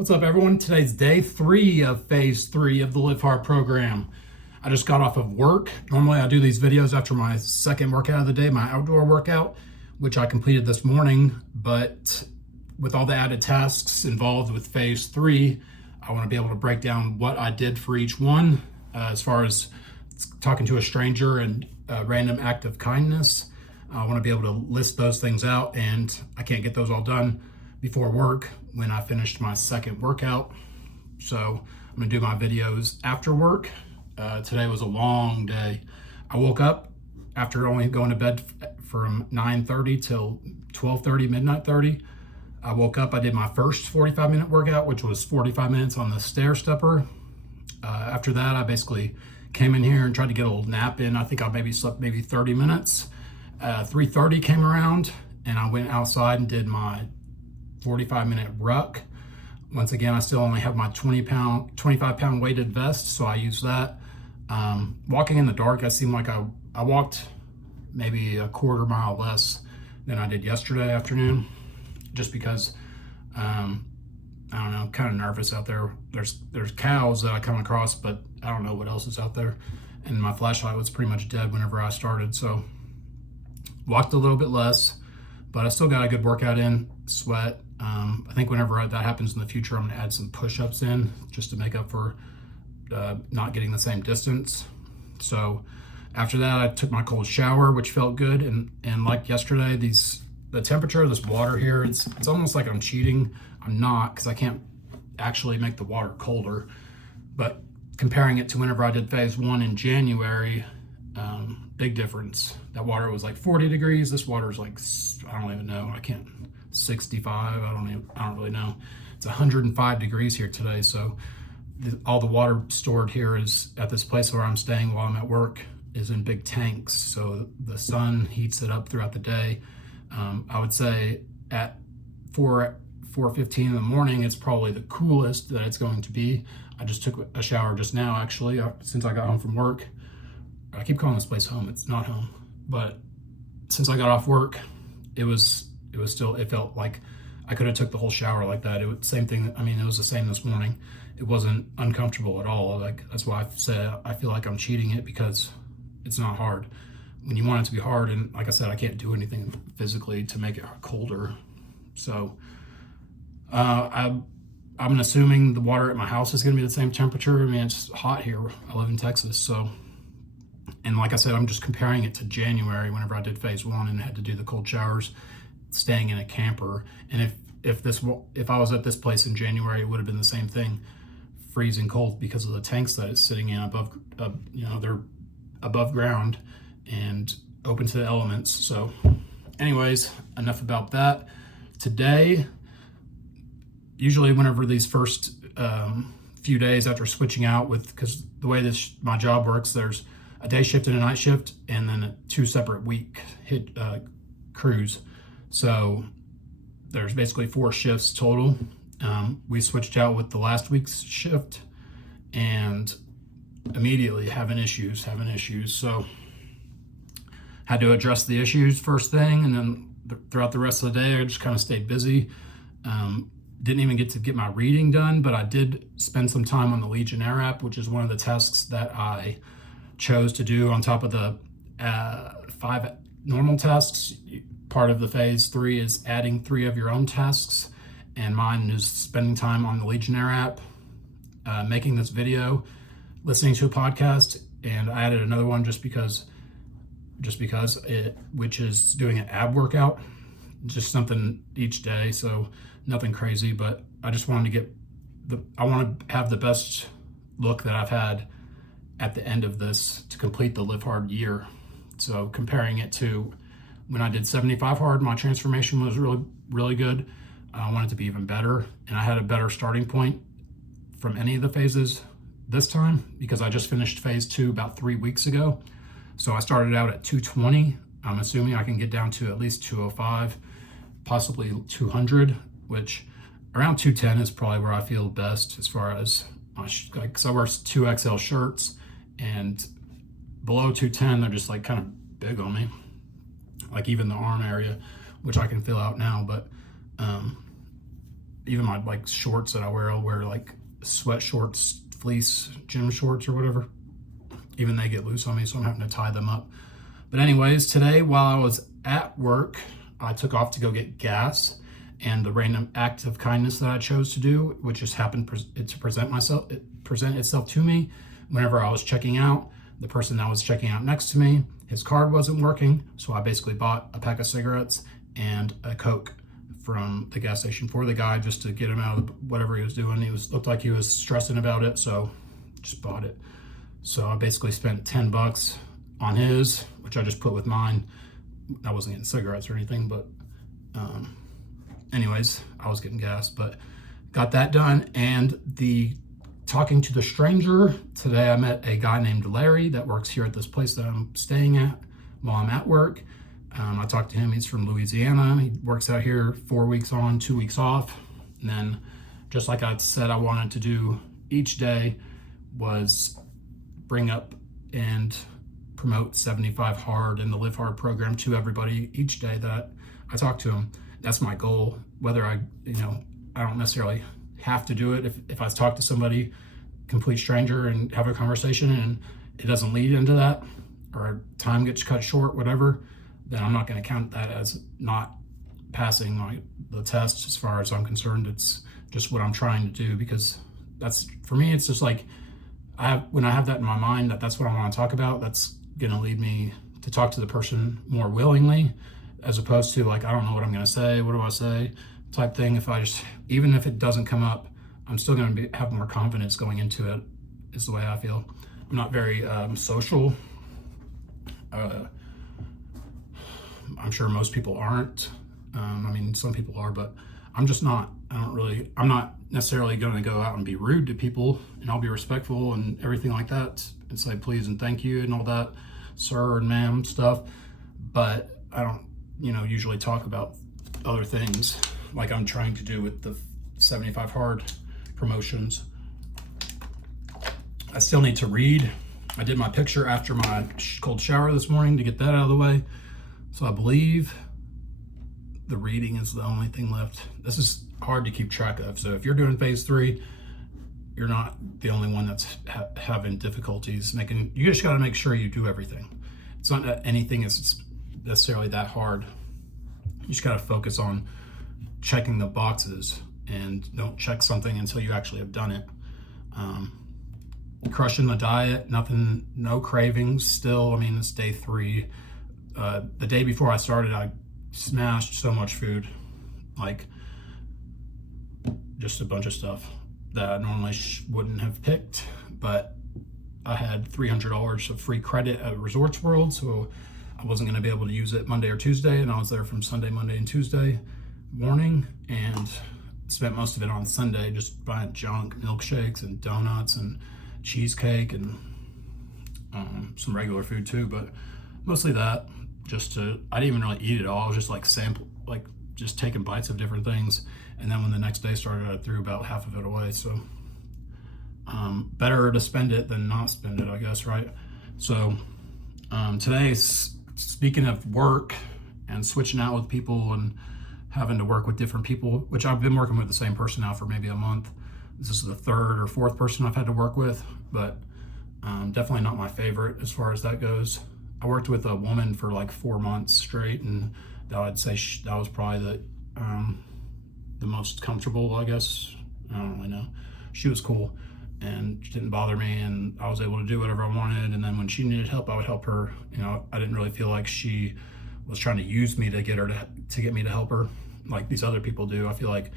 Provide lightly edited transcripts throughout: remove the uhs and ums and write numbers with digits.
What's up, everyone? Today's day 3 of phase 3 of the Live Hard program. I just got off of work. Normally I do these videos after my second workout of the day, my outdoor workout, which I completed this morning, but with all the added tasks involved with phase 3, I want to be able to break down what I did for each one, as far as talking to a stranger and a random act of kindness. I want to be able to list those things out, and I can't get those all done before work when I finished my second workout. So I'm gonna do my videos after work. Today was a long day. I woke up after only going to bed from 9:30 till 12:30, midnight 30. I woke up, I did my first 45-minute workout, which was 45 minutes on the stair stepper. After that, I basically came in here and tried to get a little nap in. I think I maybe slept 30 minutes. 3:30 came around and I went outside and did my 45-minute ruck. Once again, I still only have my 25-pound weighted vest, so I use that. Walking in the dark, I seem like I walked maybe a quarter mile less than I did yesterday afternoon, just because I don't know, kind of nervous out there. There's cows that I come across, but I don't know what else is out there, and my flashlight was pretty much dead whenever I started, so walked a little bit less, but I still got a good workout in. Sweat. I think whenever that happens in the future, I'm going to add some push-ups in just to make up for not getting the same distance. So after that, I took my cold shower, which felt good. And like yesterday, the temperature of this water here, it's almost like I'm cheating. I'm not, because I can't actually make the water colder. But comparing it to whenever I did phase 1 in January, big difference. That water was like 40 degrees. This water is like, I don't even know. 65. I don't really know. It's 105 degrees here today. So all the water stored here is at this place where I'm staying while I'm at work is in big tanks. So the sun heats it up throughout the day. I would say at 4:15 in the morning, it's probably the coolest that it's going to be. I just took a shower just now, actually, since I got home from work. I keep calling this place home. It's not home, but since I got off work, it felt like I could have took the whole shower like that. It was same thing. I mean, it was the same this morning. It wasn't uncomfortable at all. Like, that's why I said I feel like I'm cheating it, because it's not hard. When you want it to be hard, and like I said, I can't do anything physically to make it colder. So I'm assuming the water at my house is going to be the same temperature. I mean, it's hot here. I live in Texas, so. And like I said, I'm just comparing it to January whenever I did phase 1 and had to do the cold showers, staying in a camper. And if I was at this place in January, it would have been the same thing, freezing cold, because of the tanks that it's sitting in above, they're above ground and open to the elements. So anyways, enough about that. Today, usually whenever these first few days after switching out because the way my job works, there's a day shift and a night shift, and then 2 separate week crews. So there's basically 4 shifts total. We switched out with the last week's shift and immediately having issues. So had to address the issues first thing, and then throughout the rest of the day, I just kind of stayed busy. Didn't even get to get my reading done, but I did spend some time on the Legionnaire app, which is one of the tasks that I chose to do on top of the 5 normal tasks. Part of the phase 3 is adding 3 of your own tasks, and mine is spending time on the Legionnaire app, making this video, listening to a podcast, and I added another one just because which is doing an ab workout, just something each day, so nothing crazy, but I just wanted to I want to have the best look that I've had at the end of this to complete the Live Hard year. So comparing it to when I did 75 hard, my transformation was really, really good. I want it to be even better, and I had a better starting point from any of the phases this time, because I just finished phase 2 about 3 weeks ago. So I started out at 220. I'm assuming I can get down to at least 205, possibly 200, which around 210 is probably where I feel best, as far as because I wear 2XL shirts, and below 210 they're just like kind of big on me, like even the arm area, which I can fill out now. But even my like shorts that I wear, I'll wear like sweat shorts, fleece gym shorts or whatever. Even they get loose on me, so I'm having to tie them up. But anyways, today while I was at work, I took off to go get gas, and the random act of kindness that I chose to do, which just happened to present itself to me whenever I was checking out. The person that was checking out next to me, his card wasn't working, so I basically bought a pack of cigarettes and a Coke from the gas station for the guy, just to get him out of whatever he was doing. Looked like he was stressing about it, so just bought it. So I basically spent $10 on his, which I just put with mine. I wasn't getting cigarettes or anything, but anyways, I was getting gas, but got that done. And the talking to the stranger today, I met a guy named Larry that works here at this place that I'm staying at while I'm at work. I talked to him. He's from Louisiana. He works out here 4 weeks on, 2 weeks off. And then, just like I said I wanted to do each day, was bring up and promote 75 Hard and the Live Hard program to everybody each day that I talk to them. That's my goal. Whether I don't necessarily have to do it. If I talk to somebody, complete stranger, and have a conversation and it doesn't lead into that, or time gets cut short, whatever, then I'm not going to count that as not passing the test. As far as I'm concerned, it's just what I'm trying to do, because that's, for me, it's just like, when I have that in my mind, that's what I want to talk about, that's going to lead me to talk to the person more willingly, as opposed to like, I don't know what I'm going to say, what do I say type thing. Even if it doesn't come up, I'm still going to have more confidence going into it, is the way I feel. I'm not very social. I'm sure most people aren't. I mean, some people are, but I'm just not. I'm not necessarily going to go out and be rude to people, and I'll be respectful and everything like that, and say please and thank you and all that, sir and ma'am stuff. But I don't, usually talk about other things like I'm trying to do with the 75 Hard promotions. I still need to read. I did my picture after my cold shower this morning to get that out of the way. So I believe the reading is the only thing left. This is hard to keep track of. So if you're doing phase 3, you're not the only one that's having difficulties making. You just got to make sure you do everything. It's not that anything is necessarily that hard. You just got to focus on checking the boxes, and don't check something until you actually have done it. Crushing the diet, nothing, no cravings still. I mean, it's day 3. The day before I started, I smashed so much food, like just a bunch of stuff that I normally wouldn't have picked, but I had $300 of free credit at Resorts World, so I wasn't going to be able to use it Monday or Tuesday, and I was there from Sunday, Monday, and Tuesday morning, and spent most of it on Sunday just buying junk, milkshakes and donuts and cheesecake and some regular food too, but mostly that. I didn't even really eat it all. I was just like just taking bites of different things, and then when the next day started, I threw about half of it away. So better to spend it than not spend it, I guess, right? So today, speaking of work and switching out with people and having to work with different people, which I've been working with the same person now for maybe a month. This is the 3rd or 4th person I've had to work with, but definitely not my favorite as far as that goes. I worked with a woman for like 4 months straight, and I'd say that was probably the most comfortable, I guess. I don't really know. She was cool and didn't bother me, and I was able to do whatever I wanted. And then when she needed help, I would help her. I didn't really feel like she was trying to use me to get me to help her like these other people do. I feel like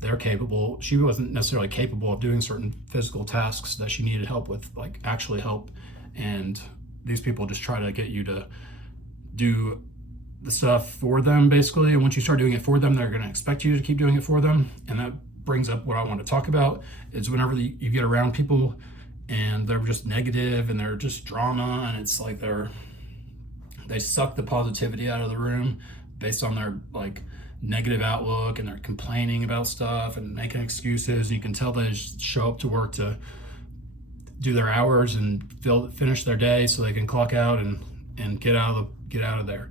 they're capable. She wasn't necessarily capable of doing certain physical tasks that she needed help with, like actually help. And these people just try to get you to do the stuff for them, basically. And once you start doing it for them, they're going to expect you to keep doing it for them. And that brings up what I want to talk about, is whenever you get around people and they're just negative and they're just drama, and it's like they suck the positivity out of the room based on their like negative outlook, and they're complaining about stuff and making excuses. And you can tell they just show up to work to do their hours and finish their day so they can clock out and get out of there.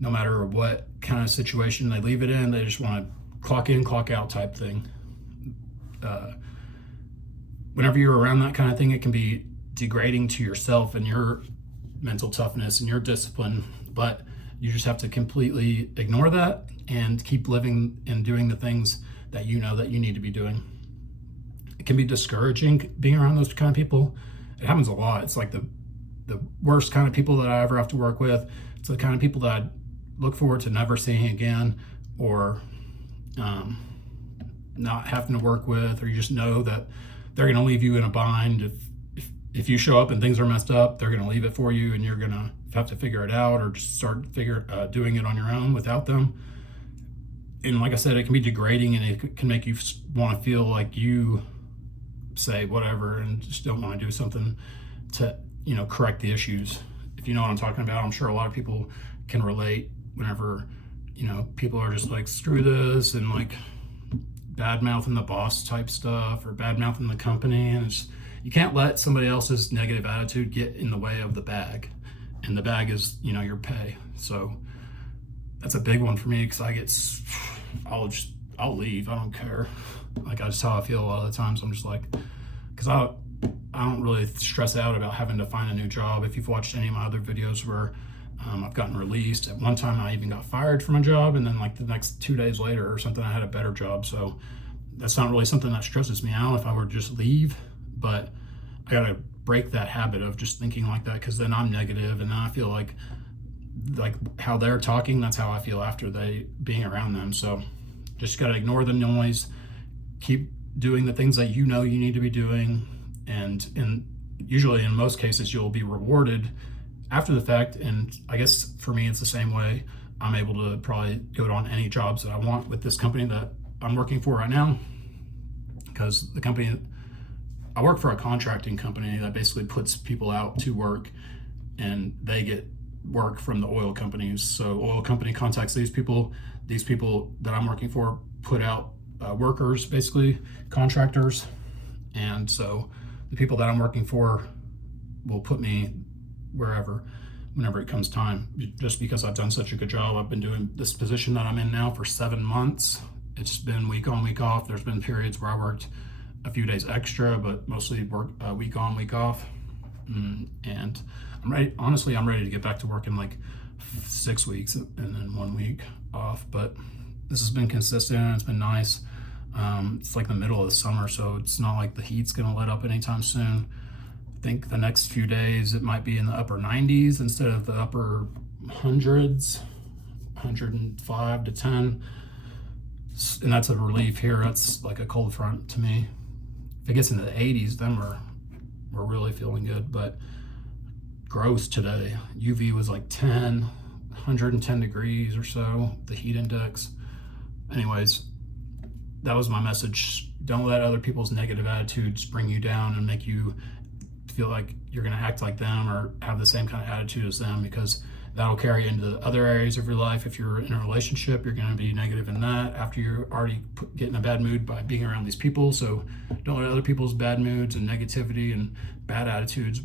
No matter what kind of situation they leave it in, they just want to clock in, clock out type thing. whenever you're around that kind of thing, it can be degrading to yourself and your mental toughness and your discipline. But you just have to completely ignore that and keep living and doing the things that you know that you need to be doing. It can be discouraging being around those kind of people. It happens a lot. It's like the worst kind of people that I ever have to work with. It's the kind of people that I look forward to never seeing again, or not having to work with, or you just know that they're going to leave you in a bind. If you show up and things are messed up, they're going to leave it for you, and you're going to have to figure it out, or just start doing it on your own without them. And like I said, it can be degrading, and it can make you want to feel like you say whatever and just don't want to do something to, correct the issues. If you know what I'm talking about, I'm sure a lot of people can relate whenever, people are just like, screw this, and like bad mouthing the boss type stuff, or bad mouthing the company. And you can't let somebody else's negative attitude get in the way of the bag. And the bag is, your pay. So that's a big one for me, because I'll leave. I don't care. Like, that's how I feel a lot of the times. I'm just like, because I don't really stress out about having to find a new job. If you've watched any of my other videos where I've gotten released, at one time I even got fired from a job, and then like the next 2 days later or something, I had a better job. So that's not really something that stresses me out if I were to just leave. But I gotta break that habit of just thinking like that, because then I'm negative, and then I feel like how they're talking, that's how I feel after being around them. So just gotta ignore the noise, keep doing the things that you know you need to be doing, and usually in most cases you'll be rewarded after the fact. And I guess for me it's the same way. I'm able to probably go on any jobs that I want with this company that I'm working for right now, because the company I work for, a contracting company that basically puts people out to work, and they get work from the oil companies. So oil company contacts these people that I'm working for put out workers, basically contractors. And so the people that I'm working for will put me wherever, whenever it comes time, just because I've done such a good job. I've been doing this position that I'm in now for 7 months. It's been week on, week off. There's been periods where I worked a few days extra, but mostly work week on, week off. And I'm ready. Honestly, I'm ready to get back to work in like 6 weeks and then 1 week off. But this has been consistent. It's been nice. It's like the middle of the summer, so it's not like the heat's gonna let up anytime soon. I think the next few days it might be in the upper 90s instead of the upper hundreds, 105 to 10. And that's a relief here. That's like a cold front to me. If it gets into the 80s, then we're really feeling good. But gross today. UV was like 110 degrees or so, the heat index. Anyways, that was my message. Don't let other people's negative attitudes bring you down and make you feel like you're going to act like them or have the same kind of attitude as them, because that'll carry into other areas of your life. If you're in a relationship, you're going to be negative in that after you're already getting a bad mood by being around these people. So don't let other people's bad moods and negativity and bad attitudes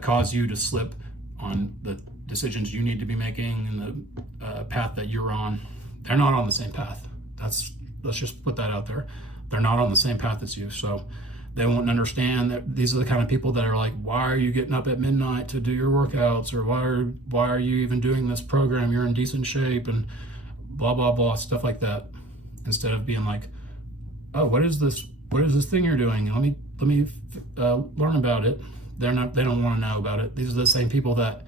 cause you to slip on the decisions you need to be making and the path that you're on. They're not on the same path. Let's just put that out there. They're not on the same path as you. So they won't understand that these are the kind of people that are like, why are you getting up at midnight to do your workouts? Or why are you even doing this program? You're in decent shape, and blah, blah, blah, stuff like that. Instead of being like, oh, what is this thing you're doing? Let me learn about it. They don't want to know about it. These are the same people that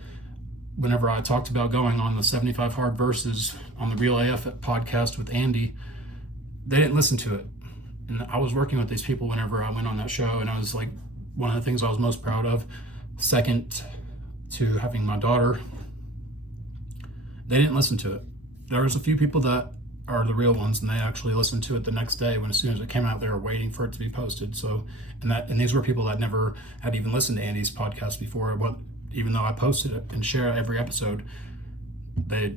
whenever I talked about going on the 75 hard verses on the Real AF podcast with Andy, they didn't listen to it. And I was working with these people whenever I went on that show, and I was like, one of the things I was most proud of, second to having my daughter, they didn't listen to it. There was a few people that are the real ones, and they actually listened to it the next day as soon as it came out. They were waiting for it to be posted. So, and these were people that never had even listened to Andy's podcast before. But even though I posted it and share every episode, they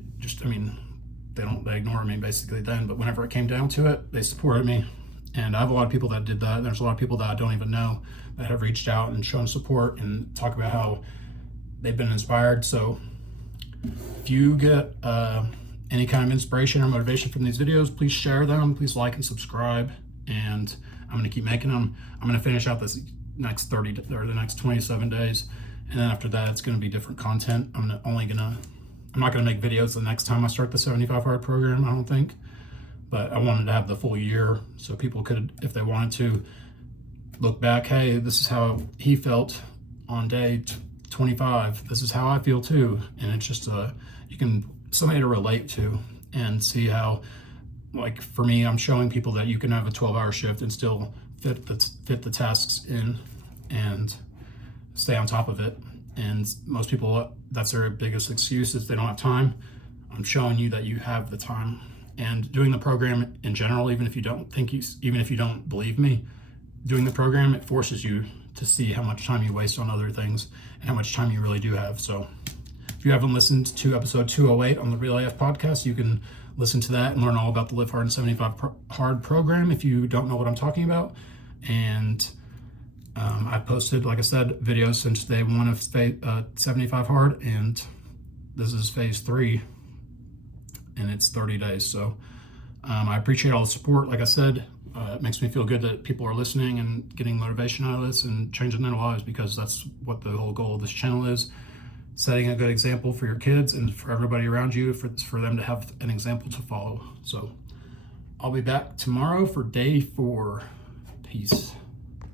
ignored me basically then. But whenever it came down to it, they supported me. And I have a lot of people that did that. There's a lot of people that I don't even know that have reached out and shown support and talk about how they've been inspired. So if you get any kind of inspiration or motivation from these videos, please share them. Please like and subscribe. And I'm going to keep making them. I'm going to finish out this next 30 or the next 27 days. And then after that, it's going to be different content. I'm not going to make videos the next time I start the 75 hard program, I don't think. But I wanted to have the full year so people could, if they wanted to, look back, hey, this is how he felt on day 25. This is how I feel too. And it's just somebody to relate to and see how, like for me, I'm showing people that you can have a 12-hour shift and still fit the tasks in and stay on top of it. And most people, that's their biggest excuse, is they don't have time. I'm showing you that you have the time. And doing the program in general, even if you don't believe me, doing the program, it forces you to see how much time you waste on other things and how much time you really do have. So if you haven't listened to episode 208 on the Real AF podcast, you can listen to that and learn all about the Live Hard and 75 Hard program if you don't know what I'm talking about. And I've posted, like I said, videos since day one of 75 Hard, and this is phase 3, and it's 30 days. So I appreciate all the support. Like I said, it makes me feel good that people are listening and getting motivation out of this and changing their lives, because that's what the whole goal of this channel is. Setting a good example for your kids and for everybody around you, for them to have an example to follow. So I'll be back tomorrow for day 4. Peace.